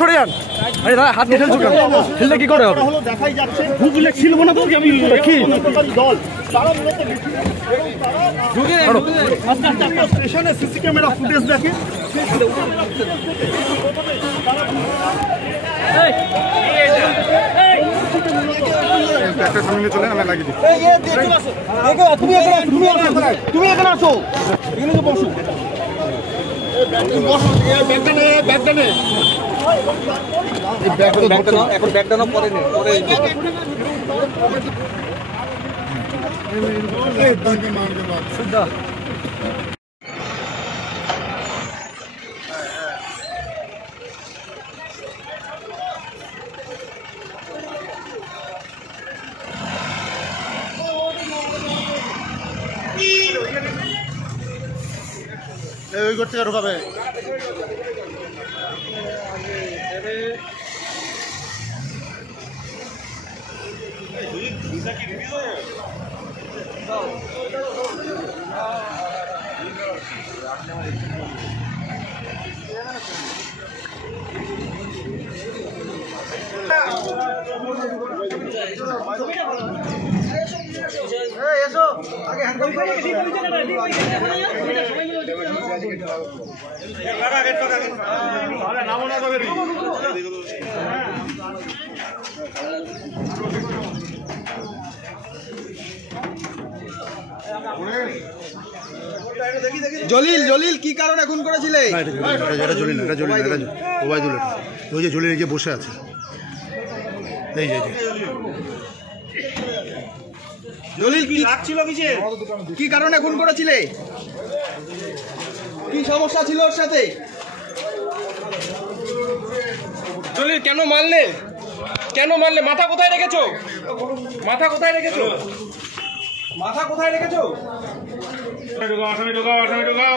সরে যান। আরে দাদা হাত নিয়ে ঠেলছো কেন? ঠেললে কি করে হবে? দেখাই যাচ্ছে গুগলে ছিল না তো আমি কি দল তারা মূলত স্টেশনে সিসি ক্যামেরা ফুটেজ দেখে একটা সামনে চলে আমি লাগিয়ে দিই। তুমি এখানে আসো, এখানে তো বসো, ব্যাগটা নে এখন ব্যাগটা না পরে নে, পরে ওই ঘর থেকে ঢোকাবে। জলিল জলিল কি কারণে খুন করেছিলে? এটা জলিল না, এটা জলিল না, এটা ওবায়দুল। ওই যে জলিল গিয়ে বসে আছে, এই যে জলিল কি লাগছিল কিসে? কি কারণে খুন করেছিলে? কি সমস্যা ছিল ওর সাথে? জলিল কেন মারলে? কেন মারলে? মাথা কোথায় রেখেছো? মাথা কোথায় রেখেছো? মাথা কোথায় রেখেছো? ঢোকাও।